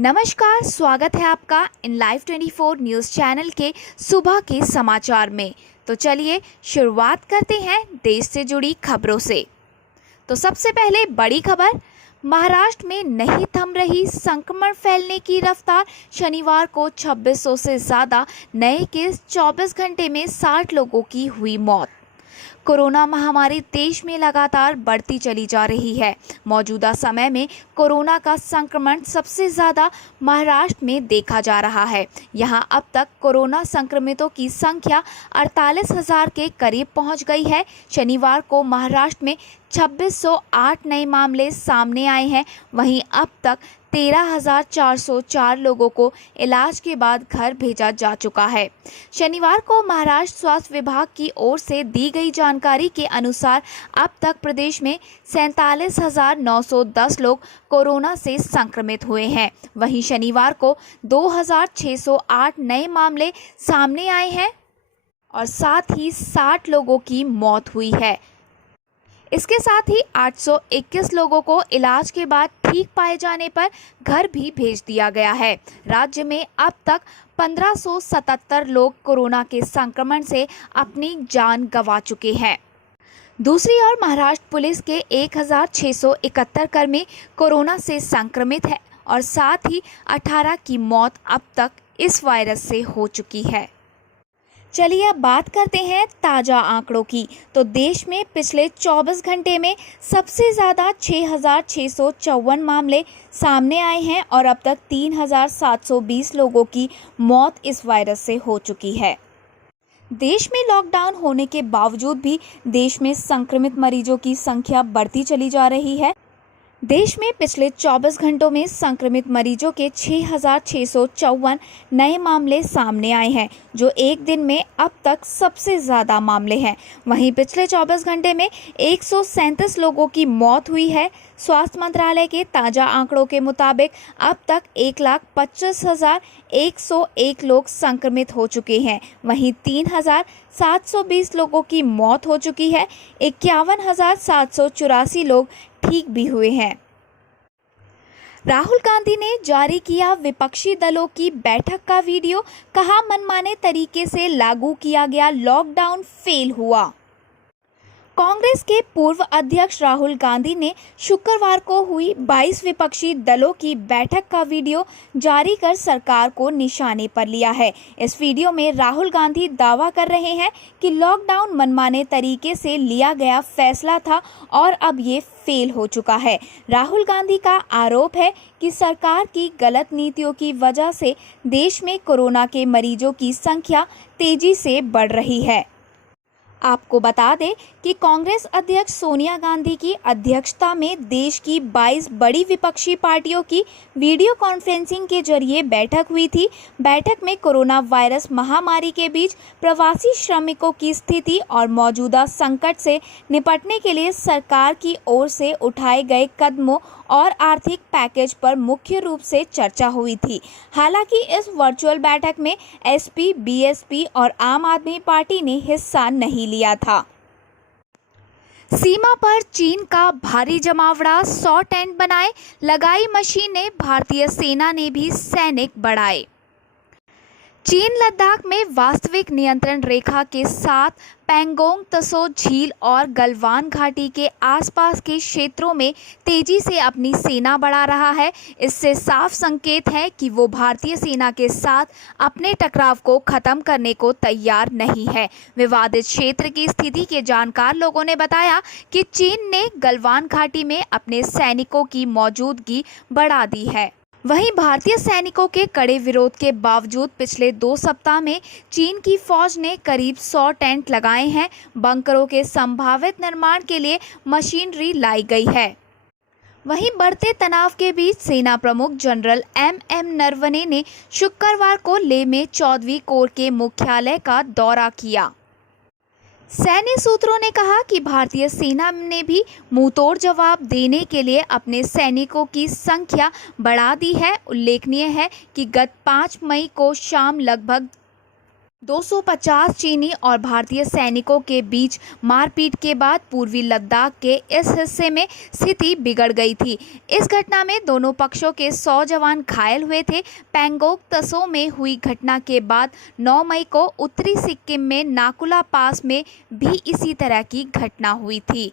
नमस्कार, स्वागत है आपका इन लाइव 24 न्यूज़ चैनल के सुबह के समाचार में। तो चलिए शुरुआत करते हैं देश से जुड़ी खबरों से। तो सबसे पहले बड़ी खबर, महाराष्ट्र में नहीं थम रही संक्रमण फैलने की रफ्तार। शनिवार को 2600 से ज़्यादा नए केस, 24 घंटे में 60 लोगों की हुई मौत। कोरोना महामारी देश में लगातार बढ़ती चली जा रही है। मौजूदा समय में कोरोना का संक्रमण सबसे ज़्यादा महाराष्ट्र में देखा जा रहा है। यहां अब तक कोरोना संक्रमितों की संख्या 48,000 के करीब पहुंच गई है। शनिवार को महाराष्ट्र में 2608 नए मामले सामने आए हैं। वहीं अब तक 13,404 लोगों को इलाज के बाद घर भेजा जा चुका है। शनिवार को महाराष्ट्र स्वास्थ्य विभाग की ओर से दी गई जानकारी के अनुसार अब तक प्रदेश में 47,910 लोग कोरोना से संक्रमित हुए हैं। वहीं शनिवार को 2,608 नए मामले सामने आए हैं और साथ ही 60 लोगों की मौत हुई है। इसके साथ ही 821 लोगों को इलाज के बाद ठीक पाए जाने पर घर भी भेज दिया गया है। राज्य में अब तक 1577 लोग कोरोना के संक्रमण से अपनी जान गंवा चुके हैं। दूसरी ओर महाराष्ट्र पुलिस के 1671 कर्मी कोरोना से संक्रमित है और साथ ही 18 की मौत अब तक इस वायरस से हो चुकी है। चलिए अब बात करते हैं ताज़ा आंकड़ों की। तो देश में पिछले 24 घंटे में सबसे ज़्यादा 6,654 मामले सामने आए हैं और अब तक 3,720 लोगों की मौत इस वायरस से हो चुकी है। देश में लॉकडाउन होने के बावजूद भी देश में संक्रमित मरीजों की संख्या बढ़ती चली जा रही है। देश में पिछले 24 घंटों में संक्रमित मरीजों के 6,654 नए मामले सामने आए हैं, जो एक दिन में अब तक सबसे ज़्यादा मामले हैं। वहीं पिछले 24 घंटे में 137 लोगों की मौत हुई है। स्वास्थ्य मंत्रालय के ताज़ा आंकड़ों के मुताबिक अब तक 1,25,101 लोग संक्रमित हो चुके हैं। वहीं 3,720 लोगों की मौत हो चुकी है। 51,784 लोग ठीक भी हुए हैं। राहुल गांधी ने जारी किया विपक्षी दलों की बैठक का वीडियो, कहा मनमाने तरीके से लागू किया गया लॉकडाउन फेल हुआ। कांग्रेस के पूर्व अध्यक्ष राहुल गांधी ने शुक्रवार को हुई 22 विपक्षी दलों की बैठक का वीडियो जारी कर सरकार को निशाने पर लिया है। इस वीडियो में राहुल गांधी दावा कर रहे हैं कि लॉकडाउन मनमाने तरीके से लिया गया फैसला था और अब ये फेल हो चुका है। राहुल गांधी का आरोप है कि सरकार की गलत नीतियों की वजह से देश में कोरोना के मरीजों की संख्या तेजी से बढ़ रही है। आपको बता दें कि कांग्रेस अध्यक्ष सोनिया गांधी की अध्यक्षता में देश की 22 बड़ी विपक्षी पार्टियों की वीडियो कॉन्फ्रेंसिंग के जरिए बैठक हुई थी। बैठक में कोरोना वायरस महामारी के बीच प्रवासी श्रमिकों की स्थिति और मौजूदा संकट से निपटने के लिए सरकार की ओर से उठाए गए कदमों और आर्थिक पैकेज पर मुख्य रूप से चर्चा हुई थी। हालांकि इस वर्चुअल बैठक में एसपी, बीएसपी और आम आदमी पार्टी ने हिस्सा नहीं लिया था। सीमा पर चीन का भारी जमावड़ा, 100 टेंट बनाए, लगाई मशीनें, भारतीय सेना ने भी सैनिक बढ़ाए। चीन लद्दाख में वास्तविक नियंत्रण रेखा के साथ पैंगोंग त्सो झील और गलवान घाटी के आसपास के क्षेत्रों में तेजी से अपनी सेना बढ़ा रहा है। इससे साफ संकेत है कि वो भारतीय सेना के साथ अपने टकराव को खत्म करने को तैयार नहीं है। विवादित क्षेत्र की स्थिति के जानकार लोगों ने बताया कि चीन ने गलवान घाटी में अपने सैनिकों की मौजूदगी बढ़ा दी है। वहीं भारतीय सैनिकों के कड़े विरोध के बावजूद पिछले 2 सप्ताह में चीन की फौज ने करीब 100 टेंट लगाए हैं। बंकरों के संभावित निर्माण के लिए मशीनरी लाई गई है। वहीं बढ़ते तनाव के बीच सेना प्रमुख जनरल एम नरवणे ने शुक्रवार को लेह में 14वीं कोर के मुख्यालय का दौरा किया। सैन्य सूत्रों ने कहा कि भारतीय सेना ने भी मुंहतोड़ जवाब देने के लिए अपने सैनिकों की संख्या बढ़ा दी है। उल्लेखनीय है कि गत 5 मई को शाम लगभग 250 चीनी और भारतीय सैनिकों के बीच मारपीट के बाद पूर्वी लद्दाख के इस हिस्से में स्थिति बिगड़ गई थी। इस घटना में दोनों पक्षों के 100 जवान घायल हुए थे। पैंगोंग त्सो में हुई घटना के बाद 9 मई को उत्तरी सिक्किम में नाकुला पास में भी इसी तरह की घटना हुई थी।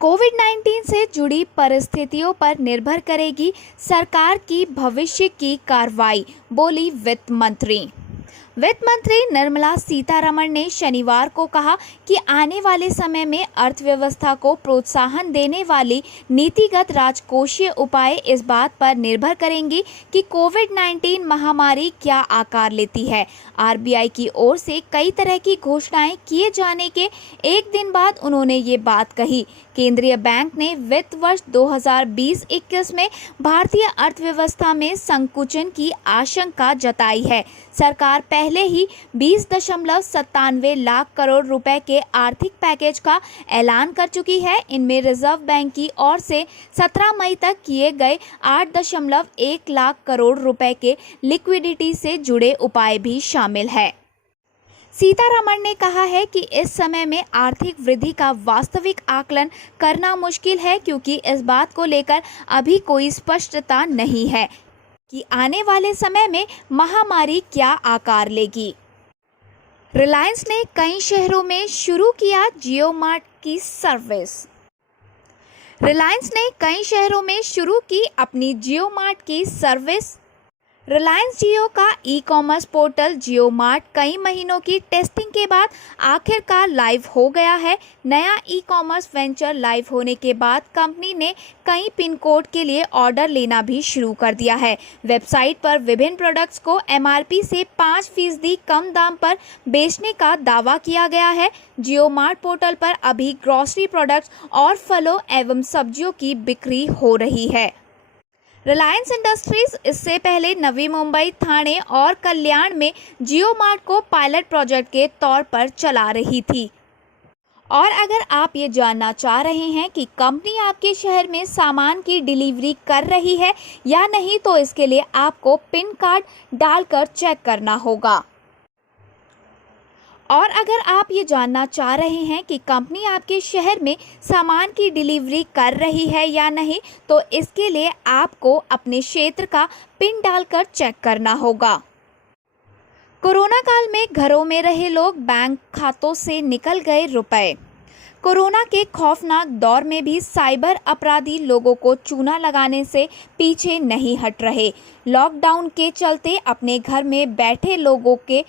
कोविड-19 से जुड़ी परिस्थितियों पर निर्भर करेगी सरकार की भविष्य की कार्रवाई, बोली वित्त मंत्री। वित्त मंत्री निर्मला सीतारमण ने शनिवार को कहा कि आने वाले समय में अर्थव्यवस्था को प्रोत्साहन देने वाली नीतिगत राजकोषीय उपाय इस बात पर निर्भर करेंगी कि कोविड-19 महामारी क्या आकार लेती है। आरबीआई की ओर से कई तरह की घोषणाएं किए जाने के एक दिन बाद उन्होंने ये बात कही। केंद्रीय बैंक ने वित्त वर्ष 2020-21 में भारतीय अर्थव्यवस्था में संकुचन की आशंका जताई है। सरकार पहले ही 20.97 लाख करोड़ रुपए के आर्थिक पैकेज का ऐलान कर चुकी है। इनमें रिजर्व बैंक की ओर से 17 मई तक किए गए 8.1 लाख करोड़ रुपए के लिक्विडिटी से जुड़े उपाय भी शामिल है। सीतारमण ने कहा है कि इस समय में आर्थिक वृद्धि का वास्तविक आकलन करना मुश्किल है, क्योंकि इस बात को लेकर अभी कोई स्पष्टता नहीं है कि आने वाले समय में महामारी क्या आकार लेगी। रिलायंस ने कई शहरों में शुरू किया जियो मार्ट की सर्विस। रिलायंस ने कई शहरों में शुरू की अपनी जियो मार्ट की सर्विस। रिलायंस जियो का ई-कॉमर्स पोर्टल जियो मार्ट कई महीनों की टेस्टिंग के बाद आखिरकार लाइव हो गया है। नया ई-कॉमर्स वेंचर लाइव होने के बाद कंपनी ने कई पिन कोड के लिए ऑर्डर लेना भी शुरू कर दिया है। वेबसाइट पर विभिन्न प्रोडक्ट्स को एमआरपी से 5% कम दाम पर बेचने का दावा किया गया है। जियो मार्ट पोर्टल पर अभी ग्रोसरी प्रोडक्ट्स और फलों एवं सब्जियों की बिक्री हो रही है। रिलायंस इंडस्ट्रीज इससे पहले नवी मुंबई, ठाणे और कल्याण में जियो मार्ट को पायलट प्रोजेक्ट के तौर पर चला रही थी। और अगर आप ये जानना चाह रहे हैं कि कंपनी आपके शहर में सामान की डिलीवरी कर रही है या नहीं, तो इसके लिए आपको पिन कार्ड डालकर चेक करना होगा। और अगर आप ये जानना चाह रहे हैं कि कंपनी आपके शहर में सामान की डिलीवरी कर रही है या नहीं, तो इसके लिए आपको अपने क्षेत्र का पिन डालकर चेक करना होगा। कोरोना काल में घरों में रहे लोग बैंक खातों से निकल गए रुपए। कोरोना के खौफनाक दौर में भी साइबर अपराधी लोगों को चूना लगाने से पीछे नहीं हट रहे। लॉकडाउन के चलते अपने घर में बैठे लोगों के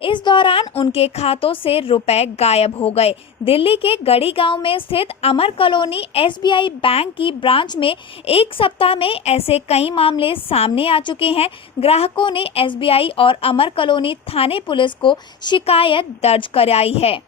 इस दौरान उनके खातों से रुपए गायब हो गए। दिल्ली के गढ़ी गांव में स्थित अमर कॉलोनी एसबीआई बैंक की ब्रांच में एक सप्ताह में ऐसे कई मामले सामने आ चुके हैं। ग्राहकों ने एसबीआई और अमर कॉलोनी थाने पुलिस को शिकायत दर्ज कराई है।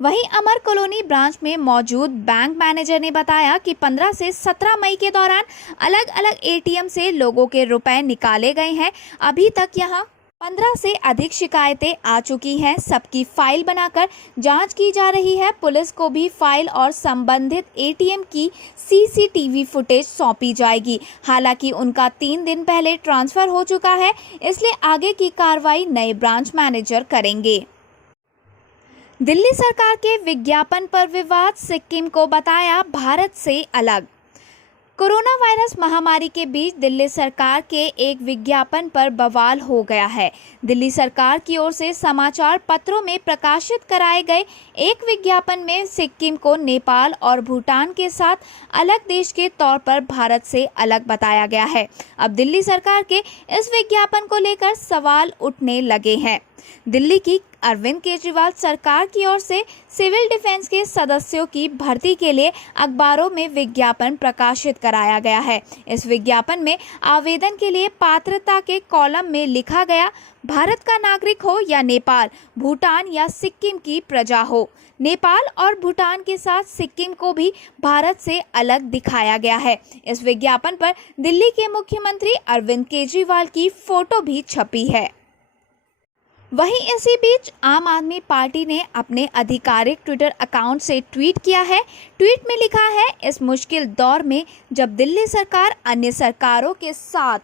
वहीं अमर कॉलोनी ब्रांच में मौजूद बैंक मैनेजर ने बताया कि 15 से 17 मई के दौरान अलग अलग एटीएम से लोगों के रुपए निकाले गए हैं। अभी तक यहां 15 से अधिक शिकायतें आ चुकी हैं। सबकी फाइल बनाकर जांच की जा रही है। पुलिस को भी फाइल और संबंधित एटीएम की सीसीटीवी फुटेज सौंपी जाएगी। हालांकि उनका 3 दिन पहले ट्रांसफर हो चुका है, इसलिए आगे की कार्रवाई नए ब्रांच मैनेजर करेंगे। दिल्ली सरकार के विज्ञापन पर विवाद, सिक्किम को बताया भारत से अलग। कोरोना वायरस महामारी के बीच दिल्ली सरकार के एक विज्ञापन पर बवाल हो गया है। दिल्ली सरकार की ओर से समाचार पत्रों में प्रकाशित कराए गए एक विज्ञापन में सिक्किम को नेपाल और भूटान के साथ अलग देश के तौर पर भारत से अलग बताया गया है। अब दिल्ली सरकार के इस विज्ञापन को लेकर सवाल उठने लगे हैं। दिल्ली की अरविंद केजरीवाल सरकार की ओर से सिविल डिफेंस के सदस्यों की भर्ती के लिए अखबारों में विज्ञापन प्रकाशित कराया गया है। इस विज्ञापन में आवेदन के लिए पात्रता के कॉलम में लिखा गया, भारत का नागरिक हो या नेपाल, भूटान या सिक्किम की प्रजा हो। नेपाल और भूटान के साथ सिक्किम को भी भारत से अलग दिखाया गया है। इस विज्ञापन पर दिल्ली के मुख्यमंत्री अरविंद केजरीवाल की फोटो भी छपी है। वहीं इसी बीच आम आदमी पार्टी ने अपने आधिकारिक ट्विटर अकाउंट से ट्वीट किया है। ट्वीट में लिखा है, इस मुश्किल दौर में जब दिल्ली सरकार अन्य सरकारों के साथ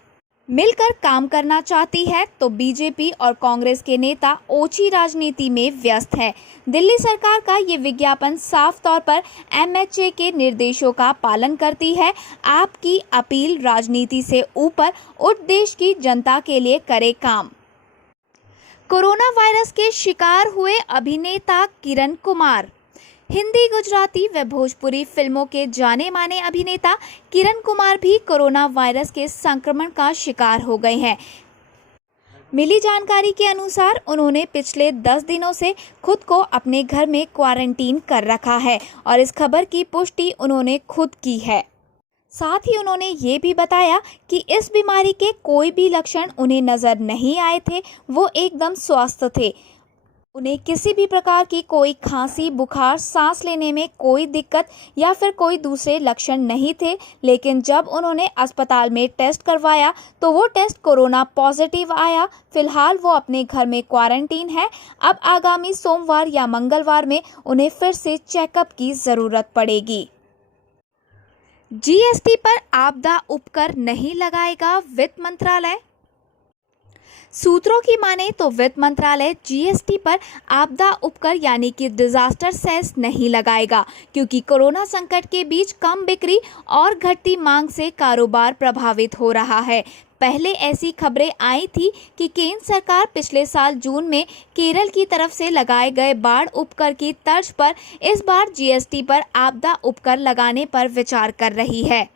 मिलकर काम करना चाहती है तो बीजेपी और कांग्रेस के नेता ओछी राजनीति में व्यस्त हैं। दिल्ली सरकार का ये विज्ञापन साफ तौर पर एमएचए के निर्देशों का पालन करती है। आपकी अपील राजनीति से ऊपर उठ देश की जनता के लिए करे काम। कोरोना वायरस के शिकार हुए अभिनेता किरण कुमार। हिंदी, गुजराती व भोजपुरी फिल्मों के जाने माने अभिनेता किरण कुमार भी कोरोना वायरस के संक्रमण का शिकार हो गए हैं। मिली जानकारी के अनुसार उन्होंने पिछले 10 दिनों से खुद को अपने घर में क्वारंटीन कर रखा है और इस खबर की पुष्टि उन्होंने खुद की है। साथ ही उन्होंने ये भी बताया कि इस बीमारी के कोई भी लक्षण उन्हें नजर नहीं आए थे, वो एकदम स्वस्थ थे। उन्हें किसी भी प्रकार की कोई खांसी, बुखार, सांस लेने में कोई दिक्कत या फिर कोई दूसरे लक्षण नहीं थे। लेकिन जब उन्होंने अस्पताल में टेस्ट करवाया तो वो टेस्ट कोरोना पॉजिटिव आया। फिलहाल वो अपने घर में क्वारंटीन है। अब आगामी सोमवार या मंगलवार में उन्हें फिर से चेकअप की ज़रूरत पड़ेगी। जीएसटी पर आपदा उपकर नहीं लगाएगा वित्त मंत्रालय। सूत्रों की माने तो वित्त मंत्रालय जीएसटी पर आपदा उपकर यानी कि डिजास्टर सेस नहीं लगाएगा, क्योंकि कोरोना संकट के बीच कम बिक्री और घटती मांग से कारोबार प्रभावित हो रहा है। पहले ऐसी खबरें आई थी कि केंद्र सरकार पिछले साल जून में केरल की तरफ से लगाए गए बाढ़ उपकर की तर्ज पर इस बार जीएसटी पर आपदा उपकर लगाने पर विचार कर रही है।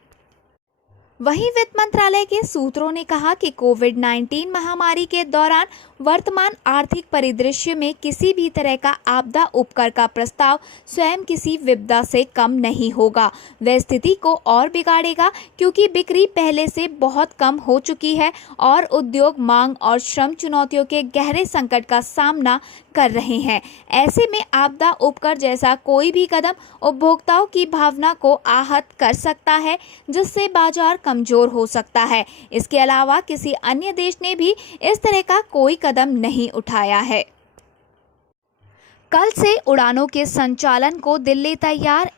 वहीं वित्त मंत्रालय के सूत्रों ने कहा कि कोविड-19 महामारी के दौरान वर्तमान आर्थिक परिदृश्य में किसी भी तरह का आपदा उपकर का प्रस्ताव स्वयं किसी विपदा से कम नहीं होगा। वह स्थिति को और बिगाड़ेगा, क्योंकि बिक्री पहले से बहुत कम हो चुकी है और उद्योग मांग और श्रम चुनौतियों के गहरे संकट का सामना कर रहे हैं। ऐसे में आपदा उपकर जैसा कोई भी कदम उपभोक्ताओं की भावना को आहत कर सकता है, जिससे बाजार कमजोर हो सकता है। इसके अलावा किसी अन्य देश ने भी इस तरह का कोई कदम नहीं उठाया है। कल से उड़ानों के संचालन को दिल्ली तैयार।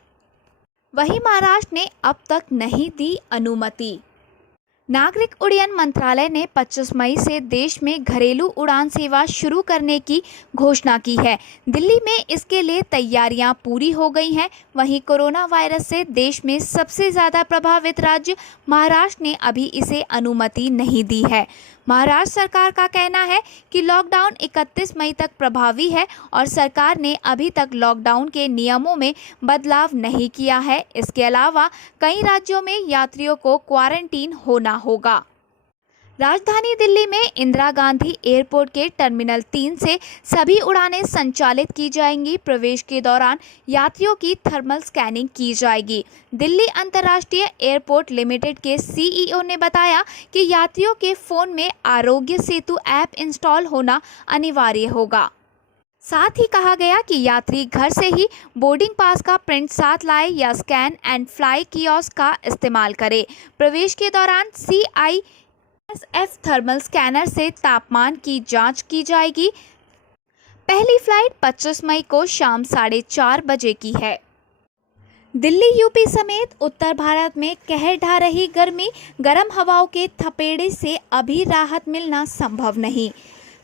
वहीं महाराष्ट्र ने अब तक नहीं दी अनुमति। नागरिक उड्डयन मंत्रालय ने 25 मई से देश में घरेलू उड़ान सेवा शुरू करने की घोषणा की है। दिल्ली में इसके लिए तैयारियां पूरी हो गई हैं। वहीं कोरोना वायरस से देश में सबसे ज़्यादा प्रभावित राज्य महाराष्ट्र ने अभी इसे अनुमति नहीं दी है। महाराष्ट्र सरकार का कहना है कि लॉकडाउन 31 मई तक प्रभावी है और सरकार ने अभी तक लॉकडाउन के नियमों में बदलाव नहीं किया है। इसके अलावा कई राज्यों में यात्रियों को क्वारंटीन होना होगा। राजधानी दिल्ली में इंदिरा गांधी एयरपोर्ट के टर्मिनल 3 से सभी उड़ानें संचालित की जाएंगी। प्रवेश के दौरान यात्रियों की थर्मल स्कैनिंग की जाएगी। दिल्ली अंतर्राष्ट्रीय एयरपोर्ट लिमिटेड के सीईओ ने बताया कि यात्रियों के फ़ोन में आरोग्य सेतु ऐप इंस्टॉल होना अनिवार्य होगा। साथ ही कहा गया कि यात्री घर से ही बोर्डिंग पास का प्रिंट साथ लाए या स्कैन एंड फ्लाई कियोस्क का इस्तेमाल करे। प्रवेश के दौरान CISF थर्मल स्कैनर से तापमान की जांच की जाएगी। पहली फ्लाइट 25 मई को शाम 4:30 बजे की है। दिल्ली, यूपी समेत उत्तर भारत में कहर ढा रही गर्मी, गर्म हवाओं के थपेड़े से अभी राहत मिलना संभव नहीं।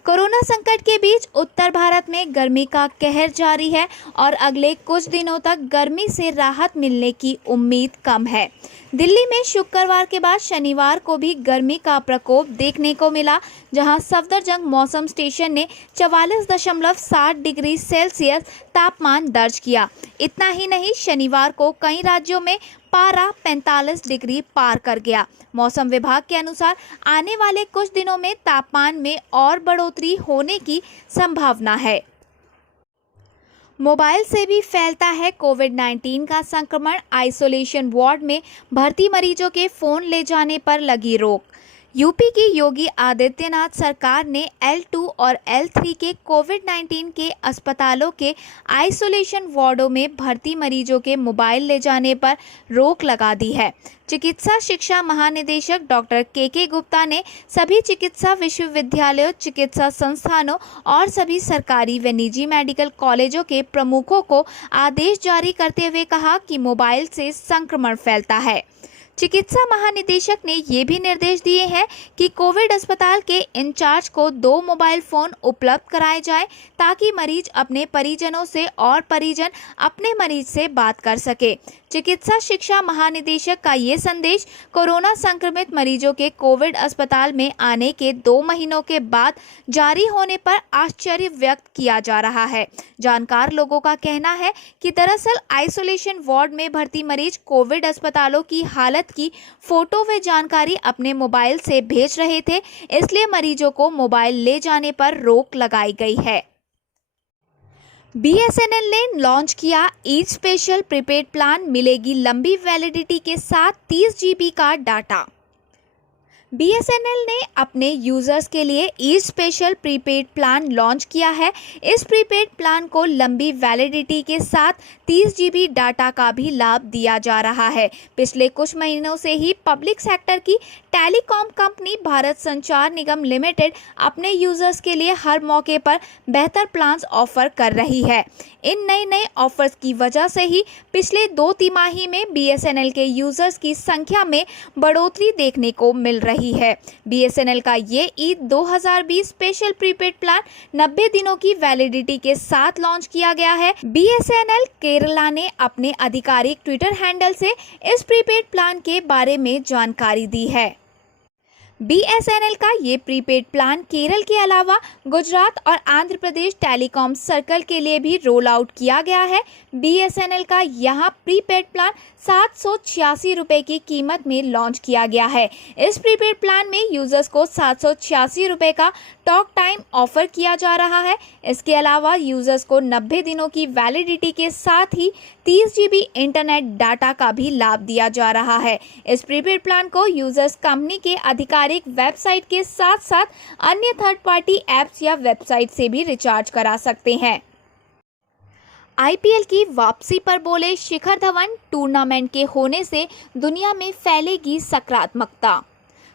कोरोना संकट के बीच उत्तर भारत में गर्मी का कहर जारी है और अगले कुछ दिनों तक गर्मी से राहत मिलने की उम्मीद कम है। दिल्ली में शुक्रवार के बाद शनिवार को भी गर्मी का प्रकोप देखने को मिला, जहां सफदरजंग मौसम स्टेशन ने 44.7 डिग्री सेल्सियस तापमान दर्ज किया। इतना ही नहीं, शनिवार को कई राज्यों में पारा 45 डिग्री पार कर गया। मौसम विभाग के अनुसार आने वाले कुछ दिनों में तापमान में और बढ़ोतरी होने की संभावना है। मोबाइल से भी फैलता है कोविड-19 का संक्रमण। आइसोलेशन वार्ड में भर्ती मरीजों के फ़ोन ले जाने पर लगी रोक। यूपी की योगी आदित्यनाथ सरकार ने L2 और L3 के कोविड-19 के अस्पतालों के आइसोलेशन वार्डों में भर्ती मरीजों के मोबाइल ले जाने पर रोक लगा दी है। चिकित्सा शिक्षा महानिदेशक डॉक्टर के गुप्ता ने सभी चिकित्सा विश्वविद्यालयों, चिकित्सा संस्थानों और सभी सरकारी व निजी मेडिकल कॉलेजों के प्रमुखों को आदेश जारी करते हुए कहा कि मोबाइल से संक्रमण फैलता है। चिकित्सा महानिदेशक ने ये भी निर्देश दिए हैं कि कोविड अस्पताल के इंचार्ज को 2 मोबाइल फोन उपलब्ध कराए जाएं ताकि मरीज अपने परिजनों से और परिजन अपने मरीज से बात कर सके। चिकित्सा शिक्षा महानिदेशक का ये संदेश कोरोना संक्रमित मरीजों के कोविड अस्पताल में आने के 2 महीनों के बाद जारी होने पर आश्चर्य व्यक्त किया जा रहा है। जानकार लोगों का कहना है कि दरअसल आइसोलेशन वार्ड में भर्ती मरीज कोविड अस्पतालों की हालत की फोटो व जानकारी अपने मोबाइल से भेज रहे थे, इसलिए मरीजों को मोबाइल ले जाने पर रोक लगाई गई है। BSNL ने लॉन्च किया ईद स्पेशल प्रीपेड प्लान, मिलेगी लंबी वैलिडिटी के साथ 30 GB का डाटा। BSNL ने अपने यूजर्स के लिए Eid special prepaid plan launch किया है। इस प्रीपेड प्लान को लंबी वैलिडिटी के साथ 30 GB डाटा का भी लाभ दिया जा रहा है। पिछले कुछ महीनों से ही पब्लिक सेक्टर की टेलीकॉम कंपनी भारत संचार निगम लिमिटेड अपने यूजर्स के लिए हर मौके पर बेहतर प्लान्स ऑफर कर रही है। इन नए ऑफर्स की वजह से ही पिछले 2 तिमाही में BSNL के यूजर्स की संख्या में बढ़ोतरी देखने को मिल रही है। BSNL का ये ईद 2020 स्पेशल प्रीपेड प्लान 90 दिनों की वैलिडिटी के साथ लॉन्च किया गया है। BSNL केरला ने अपने आधिकारिक ट्विटर हैंडल से इस प्रीपेड प्लान के बारे में जानकारी दी है। BSNL का ये प्रीपेड प्लान केरल के अलावा गुजरात और आंध्र प्रदेश टेलीकॉम सर्कल के लिए भी रोल आउट किया गया है। BSNL का यहाँ प्रीपेड प्लान 786 रुपये की कीमत में लॉन्च किया गया है। इस प्रीपेड प्लान में यूजर्स को 786 रुपये का टॉक टाइम ऑफर किया जा रहा है। इसके अलावा यूजर्स को 90 दिनों की वैलिडिटी के साथ ही 30 GB इंटरनेट डाटा का भी लाभ दिया जा रहा है। इस प्रीपेड प्लान को यूजर्स कंपनी के आधिकारिक वेबसाइट के साथ साथ अन्य थर्ड पार्टी ऐप्स या वेबसाइट से भी रिचार्ज करा सकते हैं। IPL की वापसी पर बोले शिखर धवन, टूर्नामेंट के होने से दुनिया में फैलेगी सकारात्मकता।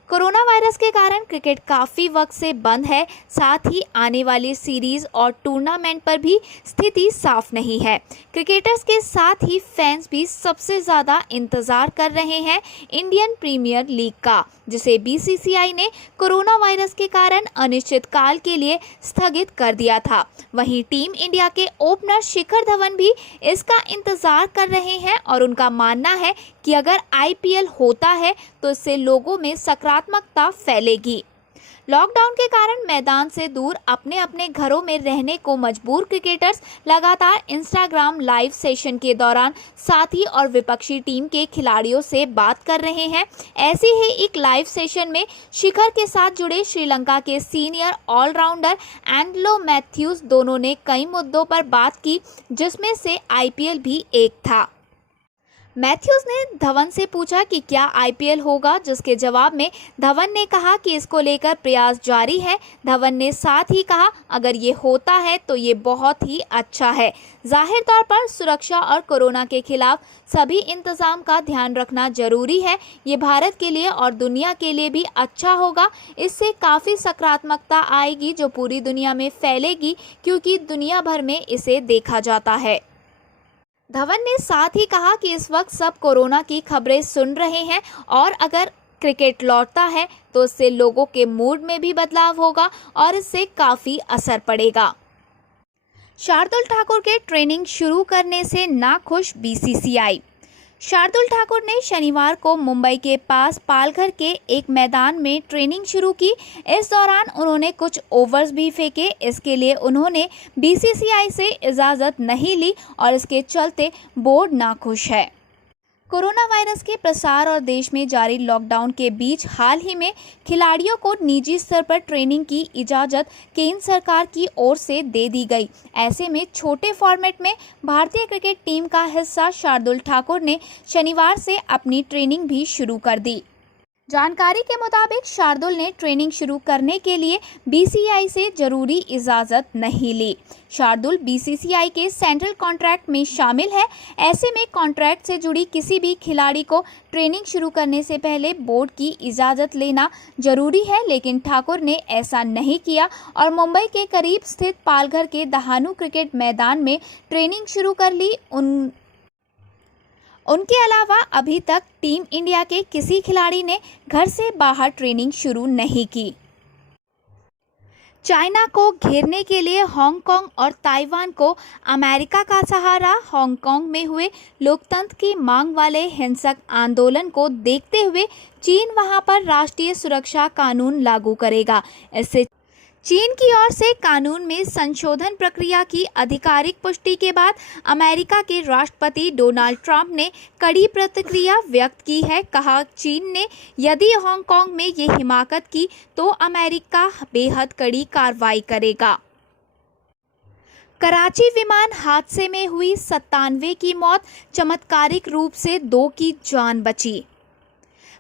कोरोना वायरस के कारण क्रिकेट काफ़ी वक्त से बंद है, साथ ही आने वाली सीरीज़ और टूर्नामेंट पर भी स्थिति साफ नहीं है। क्रिकेटर्स के साथ ही फैंस भी सबसे ज़्यादा इंतज़ार कर रहे हैं इंडियन प्रीमियर लीग का, जिसे BCCI ने कोरोना वायरस के कारण अनिश्चित काल के लिए स्थगित कर दिया था। वहीं टीम इंडिया के ओपनर शिखर धवन भी इसका इंतज़ार कर रहे हैं और उनका मानना है कि अगर IPL होता है तो इससे लोगों में सकारात्मकता फैलेगी। लॉकडाउन के कारण मैदान से दूर अपने अपने घरों में रहने को मजबूर क्रिकेटर्स लगातार इंस्टाग्राम लाइव सेशन के दौरान साथी और विपक्षी टीम के खिलाड़ियों से बात कर रहे हैं। ऐसे ही एक लाइव सेशन में शिखर के साथ जुड़े श्रीलंका के सीनियर ऑलराउंडर एंडलो मैथ्यूज दोनों ने कई मुद्दों पर बात की, जिसमें से IPL भी एक था। मैथ्यूज ने धवन से पूछा कि क्या IPL होगा, जिसके जवाब में धवन ने कहा कि इसको लेकर प्रयास जारी है। धवन ने साथ ही कहा, अगर ये होता है तो ये बहुत ही अच्छा है। जाहिर तौर पर सुरक्षा और कोरोना के खिलाफ सभी इंतजाम का ध्यान रखना जरूरी है। ये भारत के लिए और दुनिया के लिए भी अच्छा होगा। इससे काफ़ी सकारात्मकता आएगी जो पूरी दुनिया में फैलेगी, क्योंकि दुनिया भर में इसे देखा जाता है। धवन ने साथ ही कहा कि इस वक्त सब कोरोना की खबरें सुन रहे हैं और अगर क्रिकेट लौटता है तो इससे लोगों के मूड में भी बदलाव होगा और इससे काफ़ी असर पड़ेगा। शार्दुल ठाकुर के ट्रेनिंग शुरू करने से नाखुश BCCI। शार्दुल ठाकुर ने शनिवार को मुंबई के पास पालघर के एक मैदान में ट्रेनिंग शुरू की। इस दौरान उन्होंने कुछ ओवर्स भी फेंके। इसके लिए उन्होंने BCCI से इजाज़त नहीं ली और इसके चलते बोर्ड नाखुश है। कोरोना वायरस के प्रसार और देश में जारी लॉकडाउन के बीच हाल ही में खिलाड़ियों को निजी स्तर पर ट्रेनिंग की इजाज़त केंद्र सरकार की ओर से दे दी गई। ऐसे में छोटे फॉर्मेट में भारतीय क्रिकेट टीम का हिस्सा शार्दुल ठाकुर ने शनिवार से अपनी ट्रेनिंग भी शुरू कर दी। जानकारी के मुताबिक शार्दुल ने ट्रेनिंग शुरू करने के लिए BCCI से जरूरी इजाज़त नहीं ली। शार्दुल BCCI के सेंट्रल कॉन्ट्रैक्ट में शामिल है। ऐसे में कॉन्ट्रैक्ट से जुड़ी किसी भी खिलाड़ी को ट्रेनिंग शुरू करने से पहले बोर्ड की इजाज़त लेना जरूरी है, लेकिन ठाकुर ने ऐसा नहीं किया और मुंबई के करीब स्थित पालघर के दहानू क्रिकेट मैदान में ट्रेनिंग शुरू कर ली। उनके अलावा अभी तक टीम इंडिया के किसी खिलाड़ी ने घर से बाहर ट्रेनिंग शुरू नहीं की। चाइना को घेरने के लिए हांगकांग और ताइवान को अमेरिका का सहारा। हांगकांग में हुए लोकतंत्र की मांग वाले हिंसक आंदोलन को देखते हुए चीन वहां पर राष्ट्रीय सुरक्षा कानून लागू करेगा। इससे चीन की ओर से कानून में संशोधन प्रक्रिया की आधिकारिक पुष्टि के बाद अमेरिका के राष्ट्रपति डोनाल्ड ट्रंप ने कड़ी प्रतिक्रिया व्यक्त की है। कहा, चीन ने यदि हांगकांग में ये हिमाकत की तो अमेरिका बेहद कड़ी कार्रवाई करेगा। कराची विमान हादसे में हुई 97 की मौत, चमत्कारिक रूप से 2 की जान बची।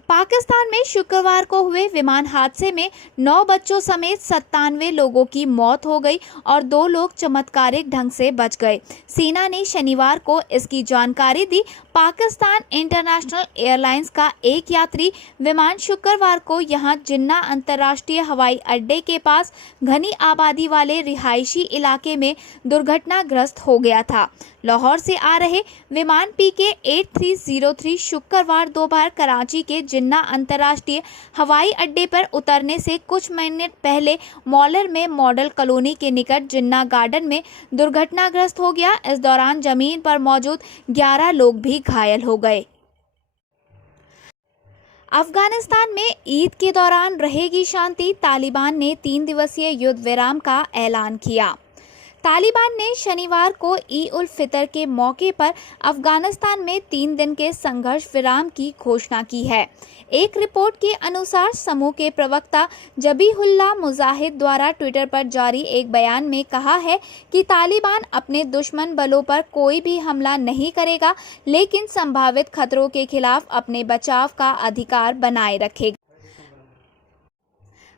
पाकिस्तान में शुक्रवार को हुए विमान हादसे में 9 बच्चों समेत 97 लोगों की मौत हो गई और 2 लोग चमत्कारिक ढंग से बच गए। सेना ने शनिवार को इसकी जानकारी दी। पाकिस्तान इंटरनेशनल एयरलाइंस का एक यात्री विमान शुक्रवार को यहां जिन्ना अंतर्राष्ट्रीय हवाई अड्डे के पास घनी आबादी वाले रिहायशी इलाके में दुर्घटनाग्रस्त हो गया था। लाहौर से आ रहे विमान PK 8303 शुक्रवार दोपहर कराची के जिन्ना अंतर्राष्ट्रीय हवाई अड्डे पर उतरने से कुछ मिनट पहले मौलर में मॉडल कॉलोनी के निकट जिन्ना गार्डन में दुर्घटनाग्रस्त हो गया। इस दौरान जमीन पर मौजूद 11 लोग भी घायल हो गए। अफगानिस्तान में ईद के दौरान रहेगी शांति। तालिबान ने 3 दिवसीय युद्ध विराम का ऐलान किया। तालिबान ने शनिवार को ईद उल फितर के मौके पर अफगानिस्तान में 3 दिन के संघर्ष विराम की घोषणा की है। एक रिपोर्ट के अनुसार समूह के प्रवक्ता जबीहुल्लाह मुजाहिद द्वारा ट्विटर पर जारी एक बयान में कहा है कि तालिबान अपने दुश्मन बलों पर कोई भी हमला नहीं करेगा, लेकिन संभावित खतरों के खिलाफ अपने बचाव का अधिकार बनाए रखेगा।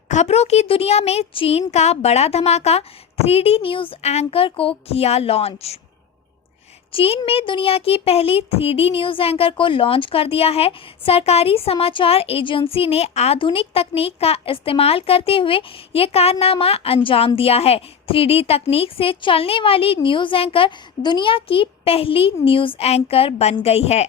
खबरों की दुनिया में चीन का बड़ा धमाका, 3D न्यूज़ एंकर को किया लॉन्च। चीन में दुनिया की पहली 3D न्यूज़ एंकर को लॉन्च कर दिया है। सरकारी समाचार एजेंसी ने आधुनिक तकनीक का इस्तेमाल करते हुए ये कारनामा अंजाम दिया है। 3D तकनीक से चलने वाली न्यूज़ एंकर दुनिया की पहली न्यूज़ एंकर बन गई है।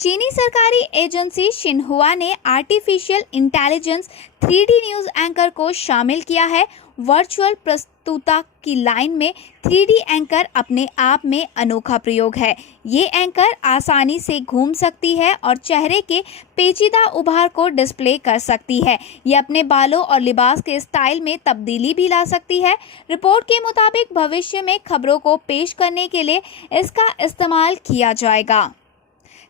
चीनी सरकारी एजेंसी शिन्हुआ ने artificial intelligence 3D news anchor को शामिल किया है। वर्चुअल प्रस्तुता की लाइन में 3D एंकर अपने आप में अनोखा प्रयोग है। ये एंकर आसानी से घूम सकती है और चेहरे के पेचीदा उभार को डिस्प्ले कर सकती है। ये अपने बालों और लिबास के स्टाइल में तब्दीली भी ला सकती है। रिपोर्ट के मुताबिक भविष्य में खबरों को पेश करने के लिए इसका इस्तेमाल किया जाएगा।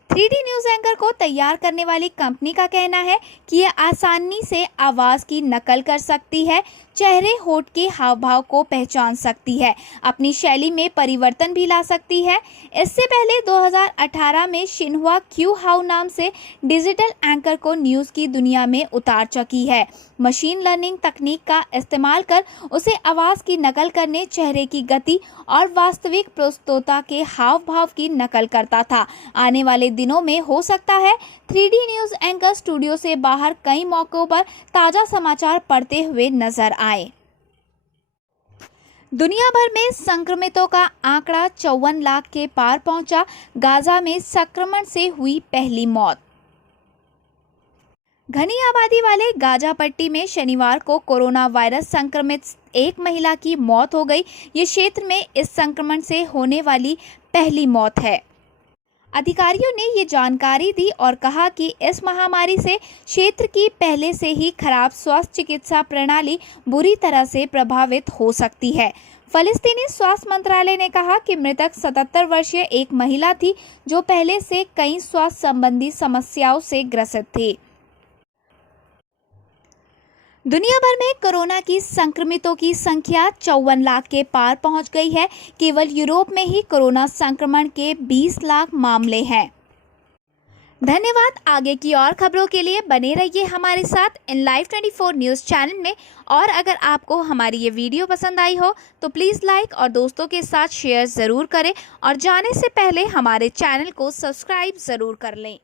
3D न्यूज़ एंकर को तैयार करने वाली कंपनी का कहना है कि यह आसानी से आवाज़ की नकल कर सकती है, चेहरे होठ के हाव भाव को पहचान सकती है, अपनी शैली में परिवर्तन भी ला सकती है। इससे पहले 2018 में शिन्हुआ क्यू हाउ नाम से डिजिटल एंकर को न्यूज़ की दुनिया में उतार चुकी है। मशीन लर्निंग तकनीक का इस्तेमाल कर उसे आवाज़ की नकल करने, चेहरे की गति और वास्तविक प्रस्तुता के हाव भाव की नकल करता था। आने वाले दिनों में हो सकता है 3D न्यूज़ एंकर स्टूडियो से बाहर कई मौकों पर ताज़ा समाचार पढ़ते हुए नजर आए। दुनिया भर में संक्रमितों का आंकड़ा 54 लाख के पार पहुंचा। गाजा में संक्रमण से हुई पहली मौत। घनी आबादी वाले गाजा पट्टी में शनिवार को कोरोना वायरस संक्रमित एक महिला की मौत हो गई। ये क्षेत्र में इस संक्रमण से होने वाली पहली मौत है। अधिकारियों ने ये जानकारी दी और कहा कि इस महामारी से क्षेत्र की पहले से ही खराब स्वास्थ्य चिकित्सा प्रणाली बुरी तरह से प्रभावित हो सकती है। फ़लस्तीनी स्वास्थ्य मंत्रालय ने कहा कि मृतक 77 वर्षीय एक महिला थी जो पहले से कई स्वास्थ्य संबंधी समस्याओं से ग्रसित थी। दुनिया भर में कोरोना की संक्रमितों की संख्या 54 लाख के पार पहुंच गई है। केवल यूरोप में ही कोरोना संक्रमण के 20 लाख मामले हैं। धन्यवाद। आगे की और खबरों के लिए बने रहिए हमारे साथ इन लाइव 24 न्यूज़ चैनल में। और अगर आपको हमारी ये वीडियो पसंद आई हो तो प्लीज़ लाइक और दोस्तों के साथ शेयर ज़रूर करें और जाने से पहले हमारे चैनल को सब्सक्राइब ज़रूर कर लें।